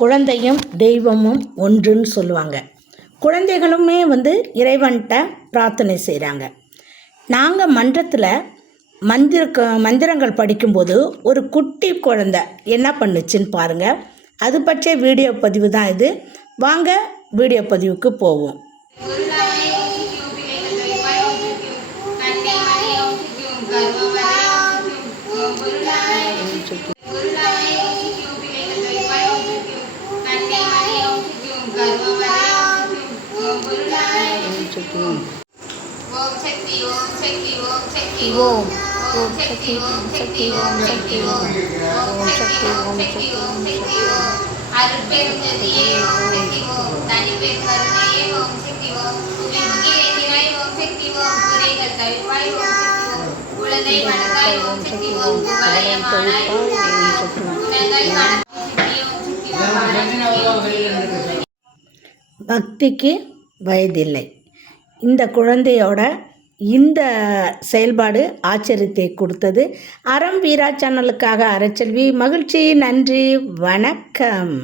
குழந்தையும் தெய்வமும் ஒன்றுன்னு சொல்லுவாங்க. குழந்தைகளுமே இறைவன்கிட்ட பிரார்த்தனை செய்கிறாங்க. நாங்கள் மன்றத்தில் மந்திரங்கள் படிக்கும்போது ஒரு குட்டி குழந்தை என்ன பண்ணுச்சுன்னு பாருங்கள். அது பற்றிய வீடியோ பதிவு தான் இது. வாங்க வீடியோ பதிவுக்கு போவோம். பக்திக்கு வயதில்லை. இந்த குழந்தையோட இந்த செயல்பாடு ஆச்சரியத்தை கொடுத்தது. அறம் வீரா சேனலுக்காக அறச்செல்வி. மகிழ்ச்சி. நன்றி. வணக்கம்.